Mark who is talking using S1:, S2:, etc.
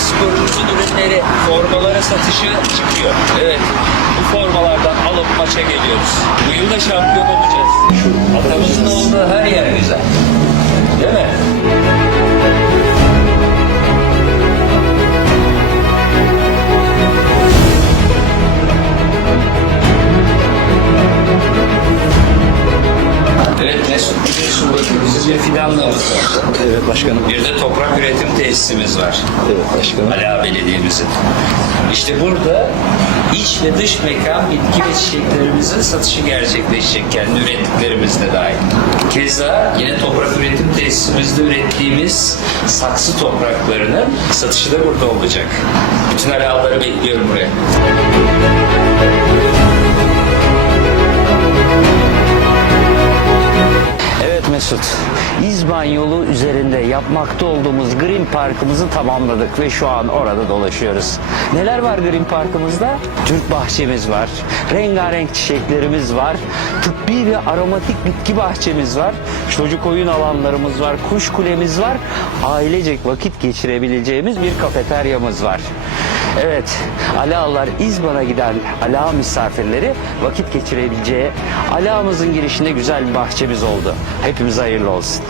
S1: sporumuzun ürünleri, formalara satışı çıkıyor. Evet, bu formalardan alıp maça geliyoruz. Bu yıl da şampiyon olacağız. Atamızın olduğu her yer güzel. Değil mi? Evet Mesut bakın bizim bir fidanlığımız var.
S2: Evet başkanım.
S1: Bir de toprak üretim tesisimiz var.
S2: Evet başkanım.
S1: Ala Belediye'mizin. İşte burada iç ve dış mekan bitki ve çiçeklerimizin satışı gerçekleşecek. Kendi ürettiklerimiz de dahil. Keza yine toprak üretim tesisimizde ürettiğimiz saksı topraklarının satışı da burada olacak. Bütün alaları bekliyorum buraya.
S3: Mesut, İzban yolu üzerinde yapmakta olduğumuz Green Park'ımızı tamamladık ve şu an orada dolaşıyoruz. Neler var Green Park'ımızda? Türk bahçemiz var, rengarenk çiçeklerimiz var, tıbbi ve aromatik bitki bahçemiz var, çocuk oyun alanlarımız var, kuş kulemiz var, ailecek vakit geçirebileceğimiz bir kafeteryamız var. Evet, Alalar İzban'a giden Ala misafirleri vakit geçirebileceği Ala'mızın girişinde güzel bir bahçemiz oldu. Hepimize hayırlı olsun.